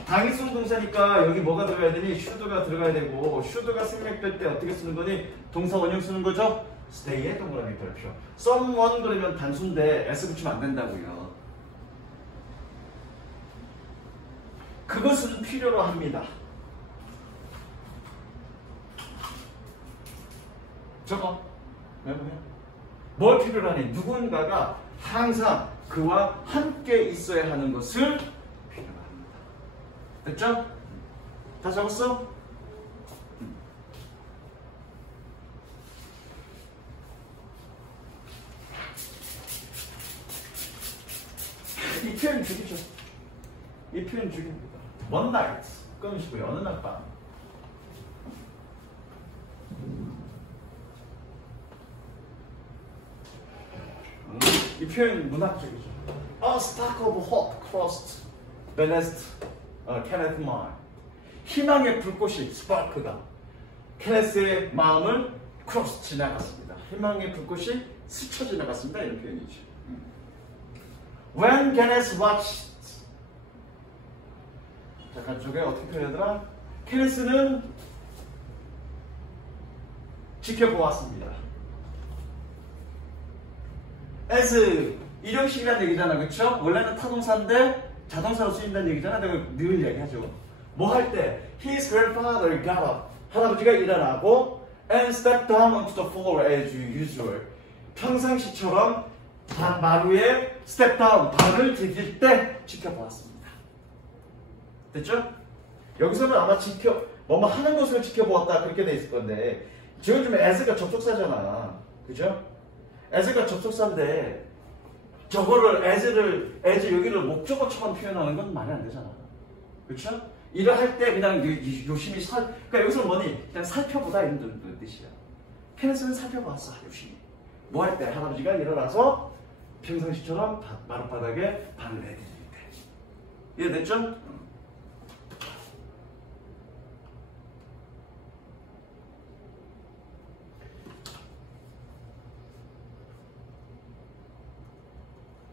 당위성 동사니까 여기 뭐가 들어가야 되니? should가 들어가야 되고, should가 생략될 때 어떻게 쓰는 거니? 동사 원형 쓰는 거죠? stay에 동그라미 별표. someone 그러면 단수인데 s 붙이면 안 된다고요. 그것은 필요로 합니다. 저거 뭘 필요로 하니? 누군가가 항상 그와 함께 있어야 하는 것을 필요로 합니다. 됐죠? 다 적었어? 이 표현 죽이죠. 이 표현 죽입니다. One night 끊으시고요. 어느 날 밤. 이 표현 문학적이죠. A spark of hope crossed Kenneth mind. 희망의 불꽃이 스파크가 케네스의 마음을 크로스 지나갔습니다. 희망의 불꽃이 스쳐 지나갔습니다. 이런 표현이죠. When Kenneth watched, 잠깐 저게 어떻게 표현하더라? 케네스는 지켜보았습니다. as 일용식이라는 얘기잖아, 그쵸? 원래는 타동사인데 자동사로 쓰인다는 얘기잖아. 내가 늘 얘기하죠. 뭐 할 때 his grandfather got up. 할아버지가 일어나고 and stepped down onto the floor as usual. 평상시처럼 마루에 step down, 발을 디딜 때 지켜보았습니다. 됐죠? 여기서는 아마 뭐뭐 하는 것을 지켜보았다 그렇게 돼 있을 건데 지금 좀 as가 접속사잖아. 그죠? as가 접속사인데 저거를 as 여기를 목적어처럼 표현하는 건 말이 안 되잖아. 그쵸? 일을 할 때 그냥 요심히 그러니까 여기서 뭐니? 그냥 살펴보다 이런 뜻이야. 케네스는 살펴봤어, 요심히. 뭐 할 때? 할아버지가 일어나서 평상시처럼 마룻바닥에 발을 내디딜 때. 이해됐죠?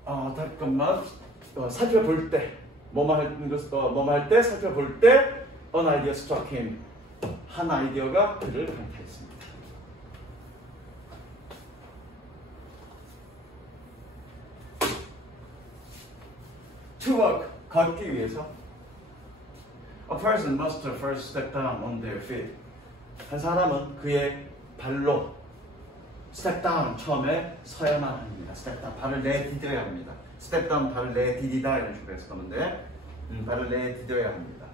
잠깐만. 살펴볼 때. 뭐뭐 할 때 살펴볼 때 an idea struck him. 한 아이디어가 그를 강타했습니다. To walk, 걷기 위해서 a person must first step down on their feet. 한 사람은 그의 발로 step down, 처음에 서야만 합니다. step down, 발을 내디뎌야 합니다. step down, 발을 내디디다 이런 식으로 해서 하는데 발을 내디뎌야 합니다.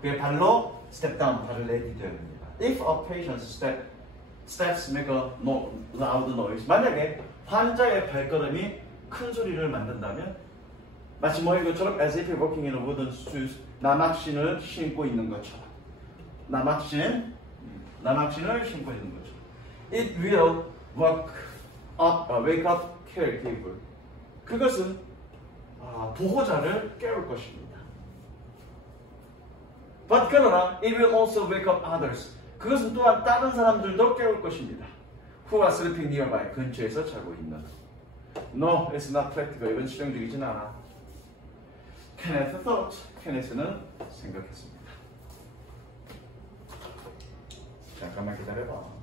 그의 발로 step down, 발을 내디뎌야 합니다. If a patient's steps make a loud noise. 만약에 환자의 발걸음이 큰 소리를 만든다면 마치 뭐인 것처럼 as if walking in a wooden shoes. 나막신을 신고 있는 것처럼. 나막신을 신고 있는 것처럼. It will wake up caregiver. 그것은 보호자를 깨울 것입니다. But 그러나 it will also wake up others. 그것은 또한 다른 사람들도 깨울 것입니다. Who are sleeping nearby. 근처에서 자고 있는. No, it's not practical. 이건 실용적이진 않아. Kenneth thought. 케네스는 생각했습니다. 잠깐만 기다려봐.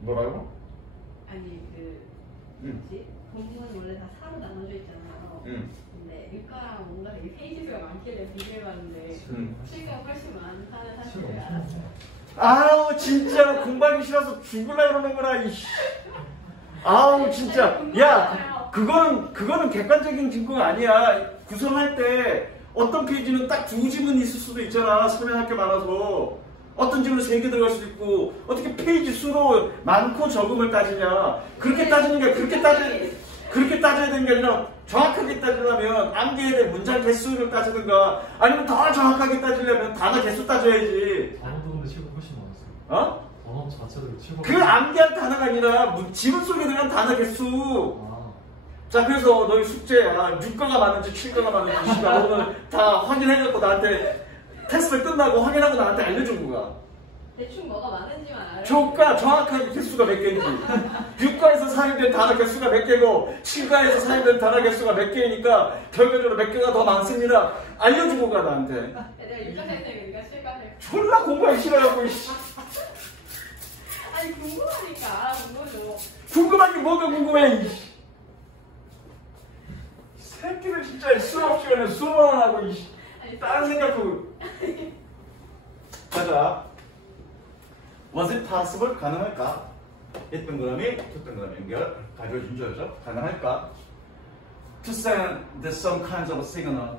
뭐라고? 아니 뭐지? 공부는 원래 다 사로 나눠져 있잖아요. 근데 육가랑 뭔가 되게 페이지수가 많길래 비교해봤는데 7가 훨씬 많다는 사실을 알았어요. 아우 진짜 공부하기 싫어서 죽을라 그러는구나. 아우 진짜. 야 그거는 객관적인 증거가 아니야. 구성할 때 어떤 페이지는 딱 두 지문 있을 수도 있잖아. 설명할 게 많아서. 어떤 지문은 3개 들어갈 수도 있고. 어떻게 페이지 수로 많고 적음을 따지냐. 그렇게 따지는 게 그렇게 따져야 되는 게 아니라 정확하게 따지려면 암기해야 될 문장 개수를 따지든가 아니면 더 정확하게 따지려면 단어 개수 따져야지. 단어도 근데 7가 훨씬 많았어요. 어? 단어 자체도 7가 그 암기한 단어가 아니라 지문 속에 들어간 단어 개수. 자 그래서 너희 숙제야 6가가 많은지 7가가 많은지 오늘 다 확인해갖고 나한테 테스트 끝나고 확인하고 나한테 알려준 거야. 대충 뭐가 많은지만 알아요. 조가 정확하게 개수가 몇 개인지 6과에서 사용된 단어 개수가 몇 개고 7과에서 사용된 단어 개수가 몇 개이니까 결과적으로 몇 개가 더 많습니다. 알려주고 가 나한테. 내가 6과 선생님이니까 7과 할. 졸라 공부하기 싫어갖고 아니 궁금하니까 알아본 거죠. 궁금한 게 뭐가 궁금해. 새끼들 진짜 수업 시간에 수업만 하고 다른 생각하고. 가자. Was it possible? 가능할까? 1동그라미, 2동그라미 연결, 가지고 준조죠. 가능할까? To send some kinds of signal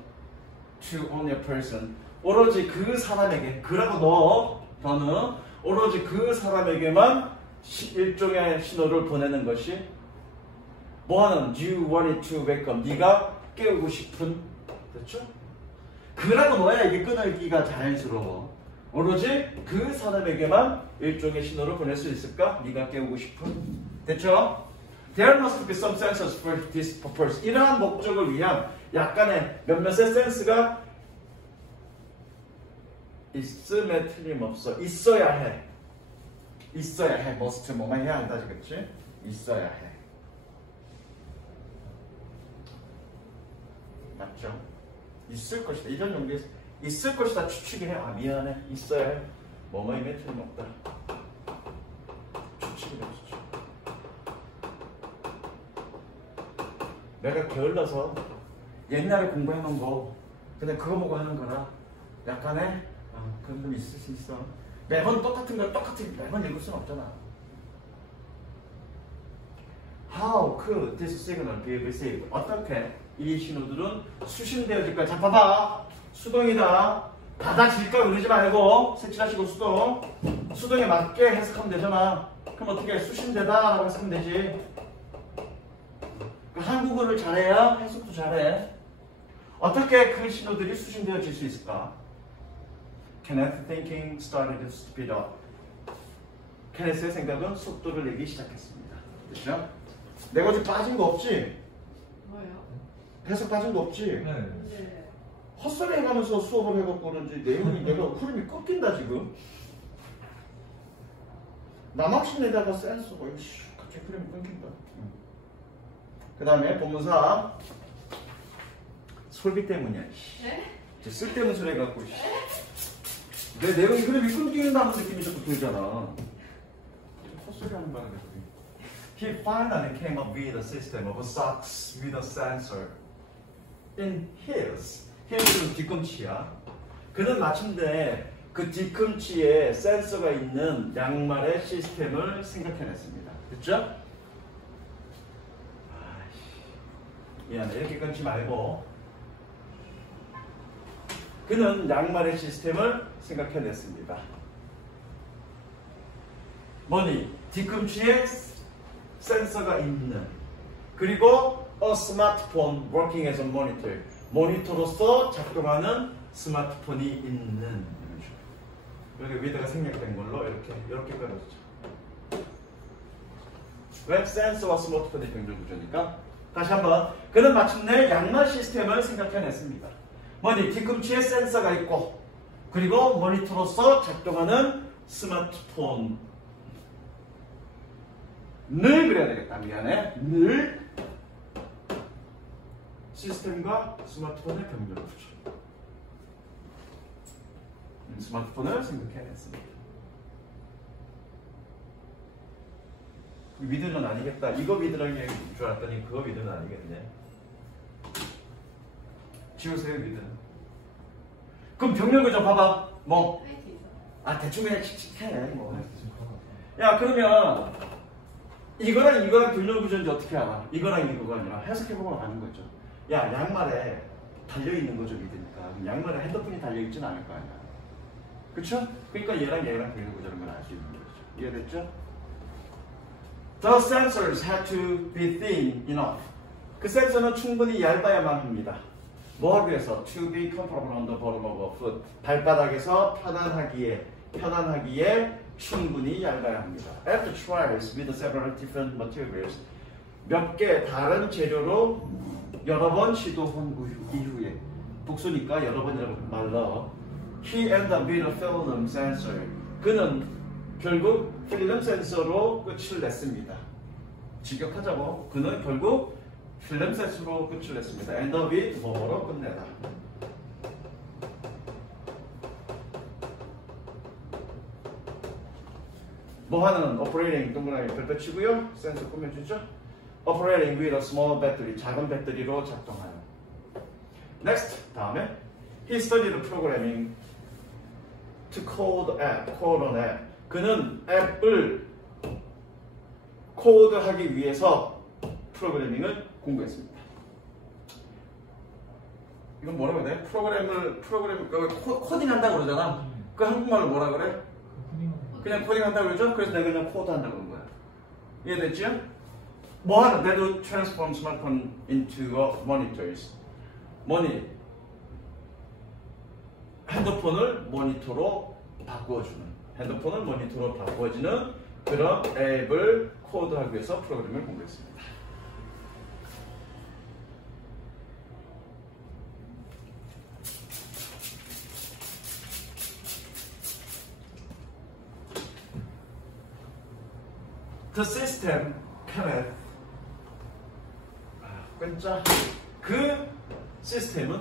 to only a person. 오로지 그 사람에게, 그라고 넣어. 더는 오로지 그 사람에게만 일종의 신호를 보내는 것이 뭐하는? You wanted to wake up. 네가 깨우고 싶은. 그렇죠? 그라고 넣어야 이게 끊을기가 자연스러워. 오로지 그 사람에게만 일종의 신호를 보낼 수 있을까? 네가 깨우고 싶은. 됐죠? There must be some sensors for this purpose. 이러한 목적을 위한 약간의 몇몇의 센스가 있음에 틀림없어. 있어야 해. 있어야 해. must 뭐만 해야 한다지, 그치? 있어야 해. 맞죠? 있을 것이다. 이런 용도에서 있을 것이다 추측이 해. 아 미안해. 있어야 해. 뭐뭐임에 틀림없다. 추측이 해. 추측. 내가 게을러서 옛날에 공부해놓은 거 그냥 그거 보고 하는 거라 약간의 그런 좀 있을 수 있어. 매번 똑같은 걸 똑같이 매번 읽을 수는 없잖아. How could this signal be received? 어떻게 이 신호들은 수신되어질까? 자 봐봐. 수동이다. 받아질까 그러지 말고 색칠하시고 수동에 맞게 해석하면 되잖아. 그럼 어떻게 수신되다 라고 해석하면 되지. 한국어를 잘해야 해석도 잘해. 어떻게 그 신호들이 수신되어질 수 있을까? Kenneth's thinking started to speed up. 케네스의 생각은 속도를 내기 시작했습니다. 됐죠? 내가 어제 빠진 거 없지? 뭐예요? 해석 빠진 거 없지? 네. 네. 헛소리 해가면서 수업을 해갖고 그런지 내용이 내가 흐름이 꺾인다 지금. 남학신에다가 센서가 갑자기 흐름이 끊긴다. 그 다음에 본문사 솔비 때문이야. 네? 쓸데없는 소리 해갖고 내 내용이 흐름이 끊긴다는 느낌이 자꾸 들잖아. 헛소리 하는 바람에 He finally came up with a system of socks with a sensor in his. hill은 뒤꿈치야. 그는 마침내 그 뒤꿈치에 센서가 있는 양말의 시스템을 생각해냈습니다. 됐죠? 미안해. 이렇게 끊지 말고. 그는 양말의 시스템을 생각해냈습니다. 뭐니? 뒤꿈치에 센서가 있는, 그리고 a smartphone working as a monitor. 모니터로서 작동하는 스마트폰이 있는. 여기 위에다가 생략된 걸로 이렇게 끊어주죠. 웹 센서와 스마트폰의 병렬 구조니까. 다시 한번. 그는 마침내 양말 시스템을 생각해냈습니다. 뭐니? 뒤꿈치에 센서가 있고, 그리고 모니터로서 작동하는 스마트폰. 늘 그래야 되겠다. 미안해. 늘 시스템과 스마트폰의 병렬 구조. 스마트폰을 생각해냈습니다. 위드는 아니겠다. 이거 위드라는 얘기인 줄 알았더니 그거 위드는 아니겠네. 지우세요 위드는. 그럼 병렬 구조 봐봐. 뭐? 대충 그냥 칙칙해. 뭐. 야 그러면 이거랑 병렬 구조인지 어떻게 알아? 이거랑 이거가 아니라 해석해보면 아는 거죠. 야 양말에 달려있는 거죠 위드니까. 양말에 핸드폰이 달려있진 않을 거 아니야. 그쵸? 그러니까 얘랑 병렬 구조라는 걸 알 수 있는 거죠. 이해됐죠? The sensors had to be thin enough. 그 센서는 충분히 얇아야만 합니다. 뭐 위해서? To be comfortable on the bottom of a foot. 발바닥에서 편안하기에 충분히 얇아야 합니다. After trials with several different materials. 몇 개 다른 재료로 여러 번 시도한 이후에. 복수니까 여러 번이라고 말러. He ended up with a film sensor. 그는 결국 필름 센서로 끝을 냈습니다. 직역하자고. 그는 결국 필름 센서로 끝을 냈습니다. End up with 뭐로 끝내다. 뭐하는 operating 동그라미 별표 치고요. 센서 꾸며주죠. Operating with a small battery. 작은 배터리로 작동하는. Next. 다음에 He studied programming to code an app. 그는 앱을 코드하기 위해서 프로그래밍을 공부했습니다. 이건 뭐라고 해야 돼? 코딩한다고 그러잖아. 그 한국말로 뭐라 그래? 그냥 코딩한다고 그러죠? 그래서 내가 그냥 코드한다고 그런 거야. 이해됐죠? 뭐 하는? They transform smartphone into monitors. 뭐니? 핸드폰을 모니터로 바꾸어주는. 핸드폰을 모니터로 바꾸어지는 그런 앱을 코드하기 위해서 프로그램을 공부했습니다. The system Kenneth 꽌짜 그 시스템은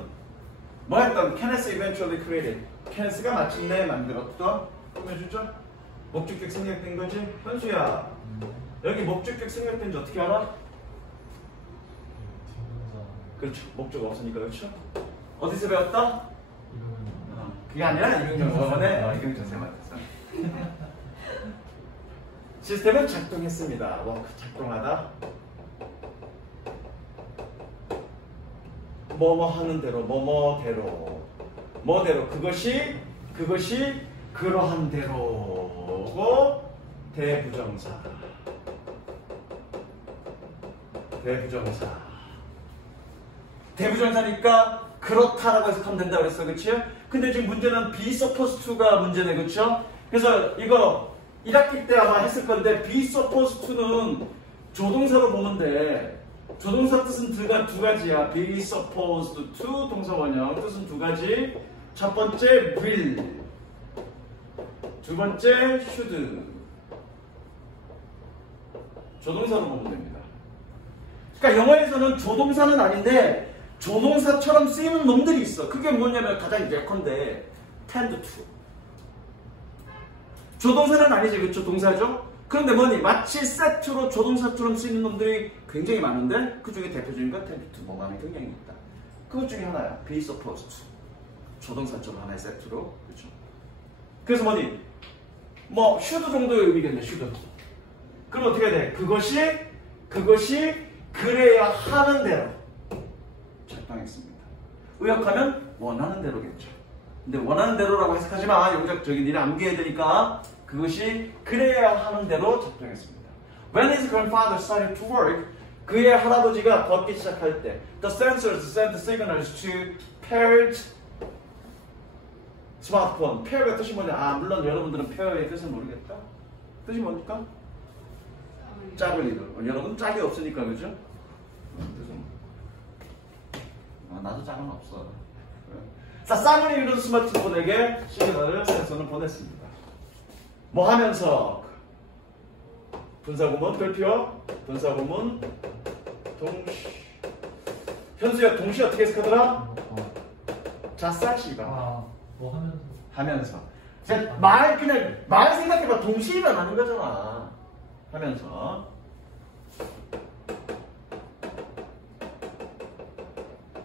뭐 했던 Kenneth eventually created 케네스가 마침내 만들었던 꾸며주죠? 목적격 생략된 거지? 현수야 여기 목적격 생략된지 어떻게 알아? 그렇죠 목적 없으니까 그렇죠? 어디서 배웠다? 그게 아니라 이경정 저번에 이경정 쌤한테서 시스템은 작동했습니다. 작동하다. 뭐뭐 하는 대로, 뭐뭐대로, 뭐대로 그것이 그러한 대로고 대부정사. 대부정사니까 그렇다라고 해석하면 된다 그랬어, 그치? 근데 지금 문제는 be supposed to가 문제네, 그쵸? 그래서 이거 1학기 때 아마 했을 건데 be supposed to는 조동사로 보면 돼. 조동사 뜻은 두 가지야. be supposed to 동사 원형 뜻은 두 가지. 첫 번째 will, 두 번째 should. 조동사로 보면 됩니다. 그러니까 영어에서는 조동사는 아닌데 조동사처럼 쓰이는 놈들이 있어. 그게 뭐냐면 가장 예컨대 tend to. 조동사는 아니지, 그쵸? 동사죠? 그런데 뭐니? 마치 세트로 조동사처럼 쓰이는 놈들이 굉장히 많은데 그 중에 대표적인 건 tend to 뭐만의 경향이 있다. 그것 중에 하나야. be supposed to. 조동사처럼 하나의 세트로. 그쵸? 그래서 뭐니? 뭐 should 정도의 의미겠네, should. 그럼 어떻게 돼? 그것이 그래야 하는 대로 작동했습니다. 의역하면 원하는 대로겠죠. 근데 원하는 대로라고 해석하지 마. 여기서 저기 니네 암기해야 되니까 그것이 그래야 하는 대로 작동했습니다. When his grandfather started to work, 그의 할아버지가 걷기 시작할 때 The sensors sent signals to paired smartphone. pair가 뜻이 뭐냐? 물론 여러분들은 pair의 뜻은 모르겠다. 뜻이 뭡니까? 짝을 이루. 여러분 짝이 없으니까 그죠? 뜻은 나도 짝은 없어. 자, 쌍을 이룬 스마트폰에게 시그널을 센서는 보냈습니다. 뭐 하면서? 분사구문 별표, 분사구문 동시. 현수야, 동시 어떻게 해석하더라? 자사시바. 뭐 하면서. 그냥 말 생각해봐. 동시 일어나는 거잖아. 하면서.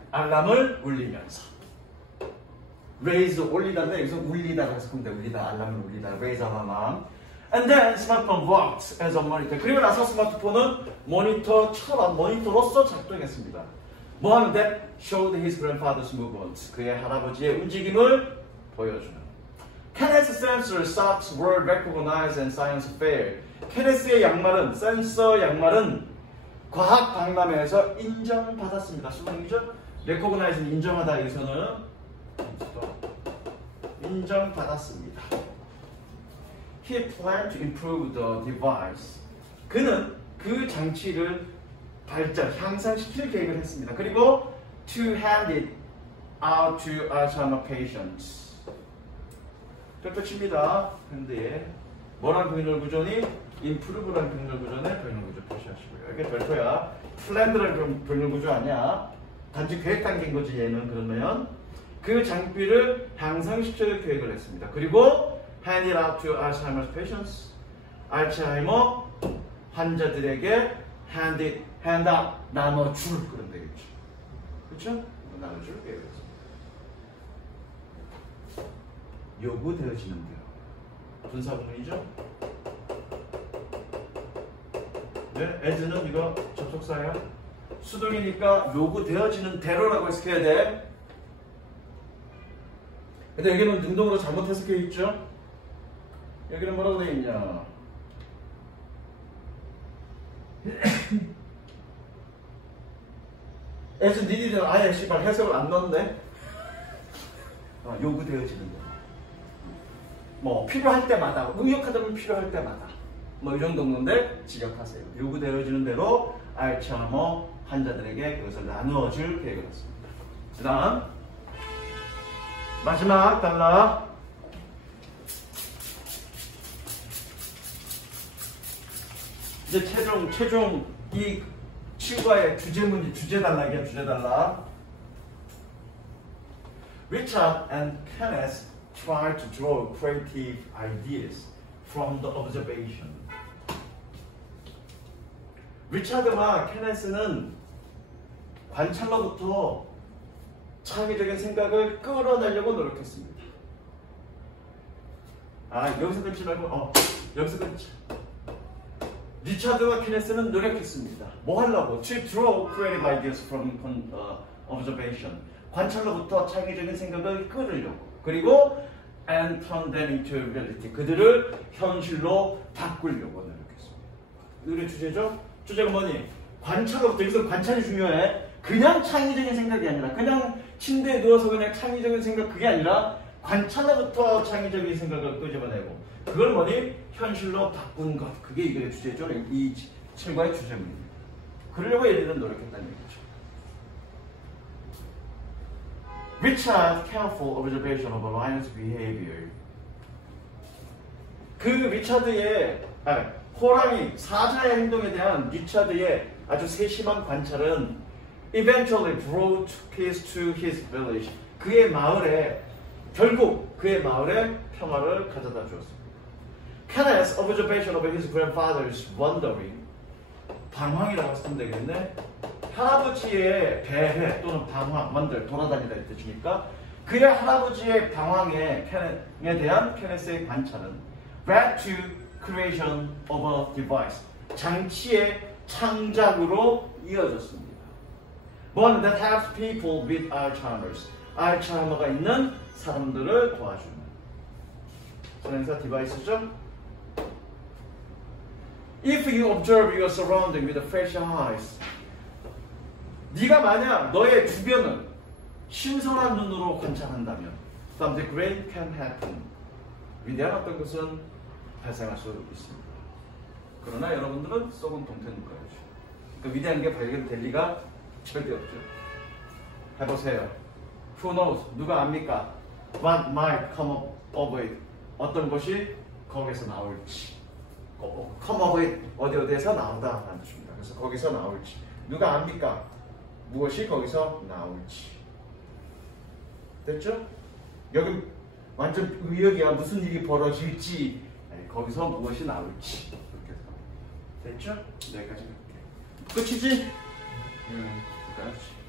알람을 울리면서. raise 올리다인데 여기서 울리다라고 해석하면 돼. 울리다, 알람을 울리다, raise alarm. And then smartphone worked as a monitor. 그리고 나서 스마트폰은 모니터로서 작동했습니다. 뭐 하는데? showed his grandfather's movements. 그의 할아버지의 움직임을 보여주는. Kenneth's sensor socks were recognized in science fair. 케네스의 양말은, 센서 양말은 과학 박람회에서 인정받았습니다. 수능이죠? recognize는 인정하다. 여기서는 인정받았습니다. He planned to improve the device. 그는 그 장치를 발전, 향상시킬 계획을 했습니다. 그리고 to hand it out to Alzheimer patients. 별표 칩니다. 근데 뭐란 병렬 구조니? improve란 병렬 구조네. 병렬 구조 표시하시고요. 이게 별표야. planned란 병렬 구조 아니야. 단지 계획 단계인 거지 얘는. 그러면 그 장비를 향상시킬 계획을 했습니다. 그리고 hand it out to Alzheimer's patients. 알츠하이머 환자들에게 hand out, 나눠줄. 그런 되겠죠. 그렇죠? 나눠줄 계획을 했습니다. 요구되어지는 대로. 분사구문이죠? 네, as는 이거 접속사야. 수동이니까 요구되어지는 대로라고 해석해야 돼. 근데 여기는 능동으로 잘못 해석해 있죠? 여기는 뭐라고 되어 있냐? as needed 아예 씨발 해석을 안 넣었네? 요구되어지는 대로. 뭐 필요할 때마다, 의역하다면 필요할 때마다. 뭐 이 정도 건데 지적하세요. 요구되어지는 대로 알츠하이머 환자들에게 그것을 나누어줄 계획을 했습니다. 그 다음 마지막 단락. 이제 최종 이 친구와의 주제 문제, 주제 단락이야, 주제 단락. Richard and Kenneth try to draw creative ideas from the observation. 리차드와 케네스는 관찰로부터 창의적인 생각을 끌어내려고 노력했습니다. 여기서 끊지 말고 여기서 끊자. 리차드와 케네스는 노력했습니다. 뭐 하려고? To draw creative ideas from observation. 관찰로부터 창의적인 생각을 끌으려고. 그리고 and turn them into reality. 그들을 현실로 바꾸려고 노력했습니다. 우리의 주제죠? 주제가 뭐니? 관찰로부터. 여기서 관찰이 중요해. 그냥 창의적인 생각이 아니라 그냥 침대에 누워서 그냥 창의적인 생각 그게 아니라 관찰로부터 창의적인 생각을 끄집어내고 그걸 뭐니? 현실로 바꾼 것. 그게 이거의 주제죠. 이 책과의 주제입니다. 그러려고 얘들은 노력했다는 얘기죠. Richard's careful observation of a lion's behavior. 그 리차드의 호랑이 사자의 행동에 대한 리차드의 아주 세심한 관찰은 eventually brought peace to his village. 결국 그의 마을에 평화를 가져다 주었습니다. Kenneth's observation of his grandfather's wandering. 방황이라고 쓰면 되겠네. 할아버지의 배회 또는 방황, wander, 돌아다니다 이 뜻이니까 그의 할아버지의 방황에 대한 케네스의 관찰은 led to creation of a device. 장치의 창작으로 이어졌습니다. One that helps people with Alzheimer's. 알츠하이머가 있는 사람들을 도와주는 선행사 디바이스죠. If you observe your surrounding with fresh eyes. 네가 만약 너의 주변을 신선한 눈으로 관찰한다면 then the great can happen. 위대한 어떤 것은 발생할 수 있습니다. 그러나 여러분들은 썩은 동태눈가요죠. 그러니까 위대한 게 발견될 리가 절대 없죠. 해보세요. Who knows? 누가 압니까? What might come up of it? 어떤 것이 거기서 나올지. come of it. 어디에서 나온다 라는 뜻입니다. 그래서 거기서 나올지. 누가 압니까? 무엇이 거기서 나올지. 됐죠? 여기 완전 의역이야. 무슨 일이 벌어질지. 거기서 무엇이 나올지. 이렇게 됐죠? 여기까지 갈게요. 끝이지? 끝까지.